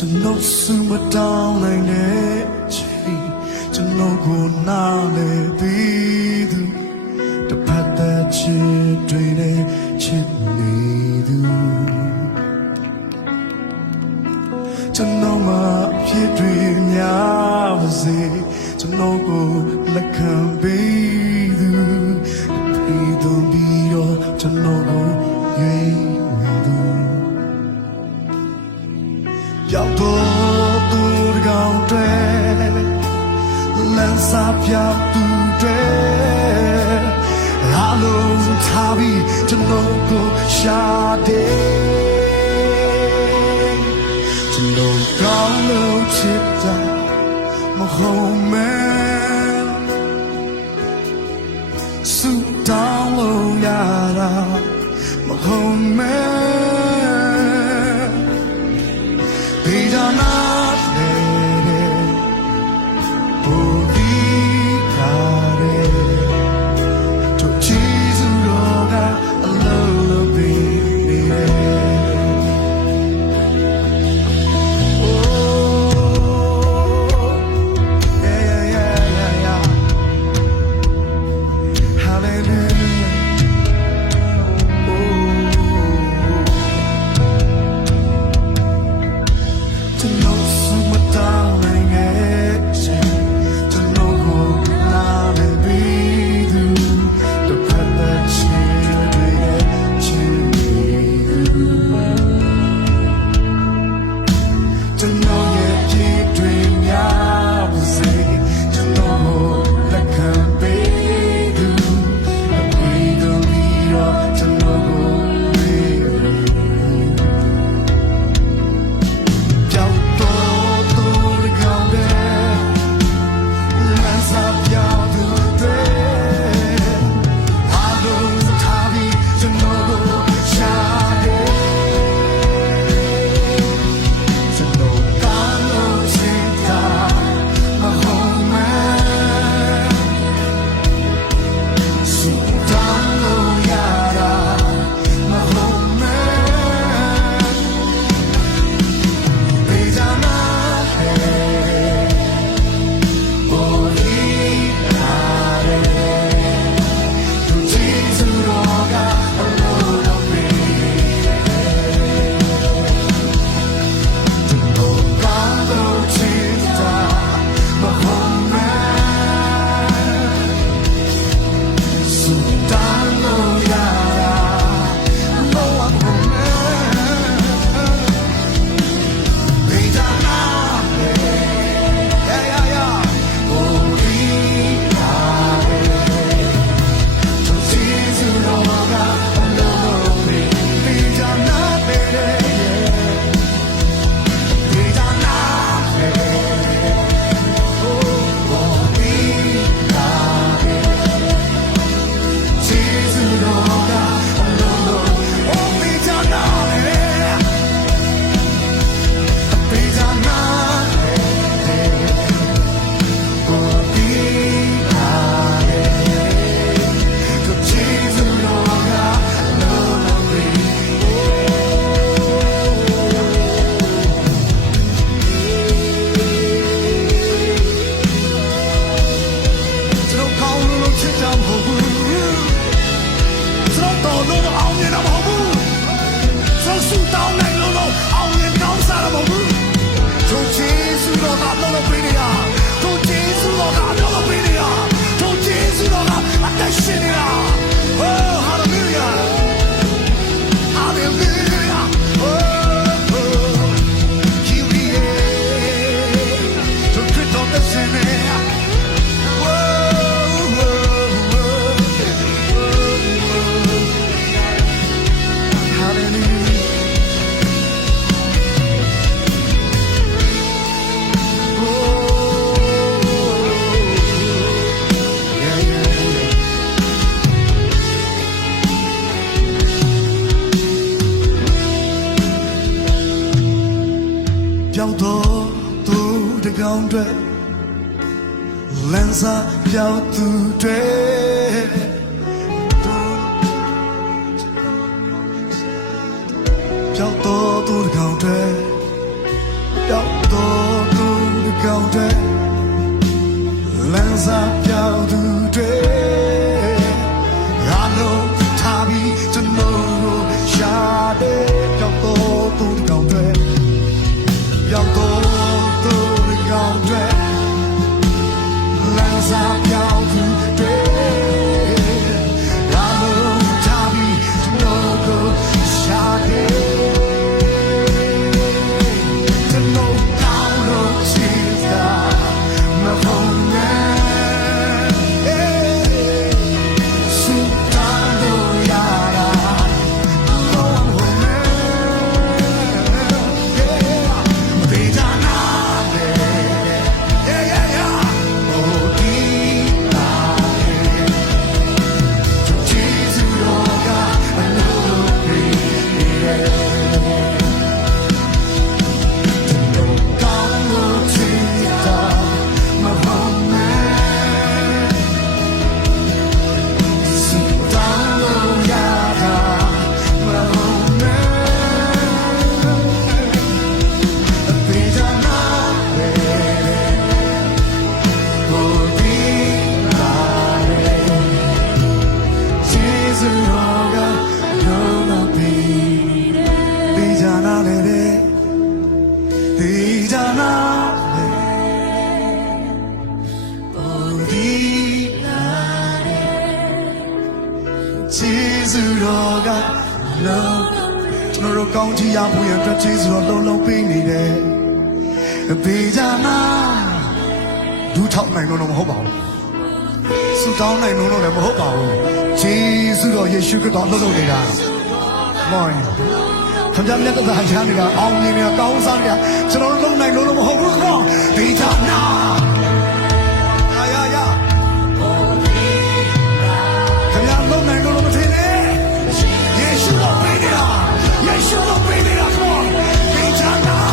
to know some down like that, to know go now let be the path that you need to know my dream ya was it to know go like can be the be your to know go yeahရောက်တော့သူကောင်တွေလမ်းစာပြသူတွေအားလုံးထားပြီးကျွန်တော်ကိုရှာတယ်ကျွန်တော်ကောင်းလို့ချစ်တာမဟုတ်မဲစူတောင်းလို့ရတာမဟုတ်မဲ ရောက်တော့သူတကောင်တွေလမ်းစာရောက်သူတွေရောက်တော့သူတကောင်တွေ Jesus roga love ကျွန်တော်တို့ကောင်းချီးရဖို့ရတဲ့ Jesus လုံးလုံးပေးနေတယ်ဘေးကြနာဒူးထောက်နိုင်လို့မဟုတ်ပါဘူးဆူတောင်းနိုင်လို့လည်းမဟုတ်ပါဘူး Jesus တော်ယေရှုခရစ်တော်လှုပ်လှုပ်နေတာမောင်ခင်ဗျားမြတ်သားချမ်းနေတာအောင်မြင်နေတာကောင်းစားနေတာကျွန်တော်တို့လုံနိုင်လို့မဟုတ်ဘူးကောဘေးကြနာခင်ဗျားလုံနိုင်လို့မထင်နဲ့ယေရှုတော်ပေးနေတာယေရှုတော်ပေးနေတာကောဘေးကြနာ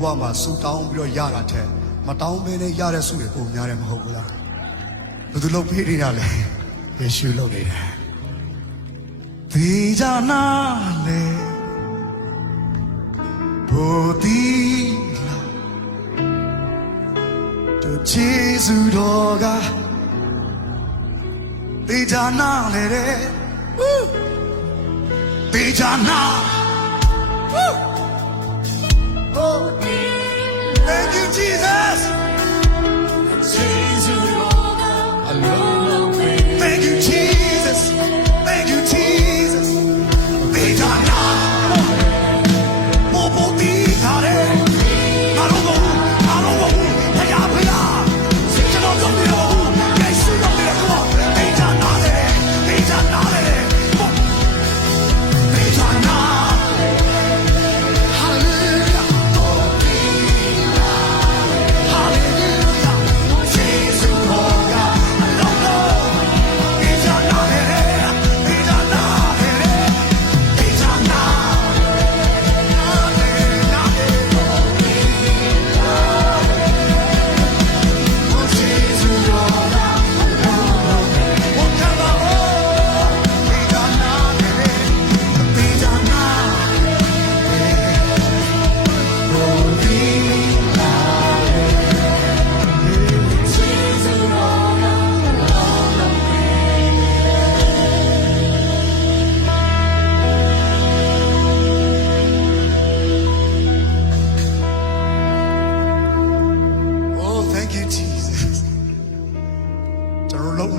ဘဝမှာဆူတောင်းပြီးတော့ရတာတဲ့မတောင်းဘဲနဲ့ရတဲ့ဆုတွေပုံများတယ်မဟုတ်ဘူးလားဘယ်သူလုပ်ပေးနေတာလဲယေရှုလုပ်နေတယ်ဒီကြနာလေဘောဒီလာတို့ဂျေဇုတော်ကဒီကြနာလေတဲ့ဒီကြနာ Thank you, Jesus. Thank you, Jesus. Thank you, Jesus.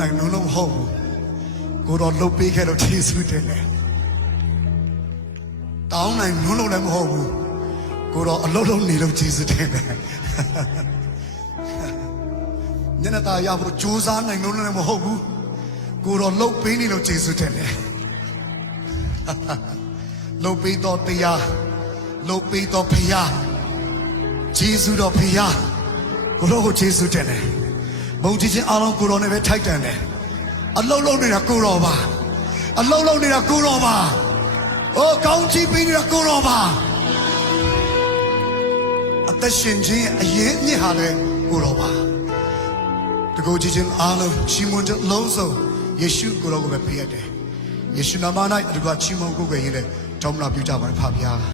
နိုင်လုံးလုံးမဟုတ်ဘူးကိုတော့လှုပ်ပေးခဲ့တော့ယေရှုတင်တယ်တောင်းနိုင်လုံးလုံးလည်းမဟုတ်ဘူးကိုတော့အလုံးလုံးနေလို့ယေရှုတင်တယ်ညနေသားရဖို့ကြိုးစားနိုင်လုံးလည်းမဟုတ်ဘူးကိုတော့လှုပ်ပေးနေလို့ယေရှုတင်တယ်လှုပ်ပေးတော့တရားလှုပ်ပေးတော့ဖခင်ယေရှုတော်ဖခင်ကိုတော့ကိုယေရှုတင်တယ်ဘုံကြီးချင်းအားလုံးကိုတော်နဲ့ပဲထိုက်တန်တယ်အလုံးလုံးနေတာကိုတော်ပါအလုံးလုံးနေတာကိုတော်ပါအိုးကောင်းချီးပေးနေတာကိုတော်ပါအသက်ရှင်ခြင်းအရေးမြစ်ဟာလည်းကိုတော်ပါတကူကြီးချင်းအားလုံးချီးမွမ်းခြင်းလုံးစုံယေရှုကိုတော်ကိုပဲပေးရတယ်ယေရှုနာမ၌အတူတူချီးမွမ်းကိုယ်ကိုရည်နဲ့တောင်းပန်ပြုကြပါဖခင်